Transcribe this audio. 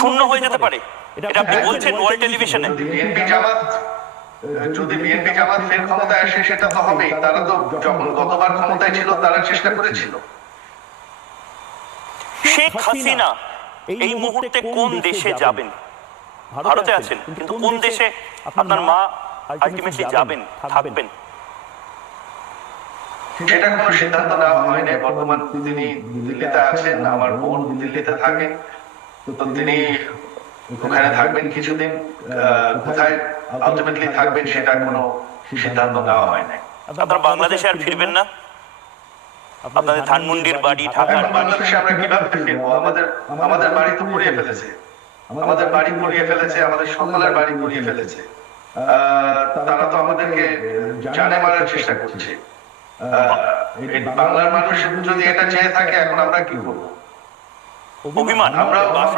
শূন্য হয়ে যেতে পারে, এটা আপনি বলছেন ওয়ার্ল্ড টেলিভিশনে। যদি বিএনপি জামাত ফের ক্ষমতায় আসে সেটা তো হবেই। তারা তো যখন গতবার ক্ষমতায় ছিল তারা চেষ্টা করেছিল। শেখ হাসিনা এই মুহূর্তে কোন দেশে যাবেন? ভারতে আছেন, কিন্তু কোন দেশে আপনার মা আলটিমেটলি যাবেন, থাকবেন? সেটা কোনো সিদ্ধান্ত নেওয়া হয়নি। বর্তমান তিনি দিল্লিতে আছেন, আমার বোন দিল্লিতে থাকেন, তো তিনি ওখানে থাকবেন কিছুদিন। কোথায় আলটিমেটলি থাকবেন সেটা কোনো সিদ্ধান্ত নেওয়া হয় নাই। আপনার বাংলাদেশে আর ফিরবেন না? আপনাদের ধানমন্ডির বাড়ি, ঢাকা। এখন বাংলাদেশে আমরা কিভাবে ফিরবো? আমাদের বাড়ি তো পুড়িয়ে ফেলেছে, আমাদের বাড়ি পুড়িয়ে ফেলেছে, আমাদের সকলের বাড়ি পুড়িয়ে ফেলেছে। তারা তো আমাদেরকে জানে মারার চেষ্টা করছে। বাংলার মানুষ যদি এটা চেয়ে থাকে, এখন আমরা কি করবো? অভিমান। আমরা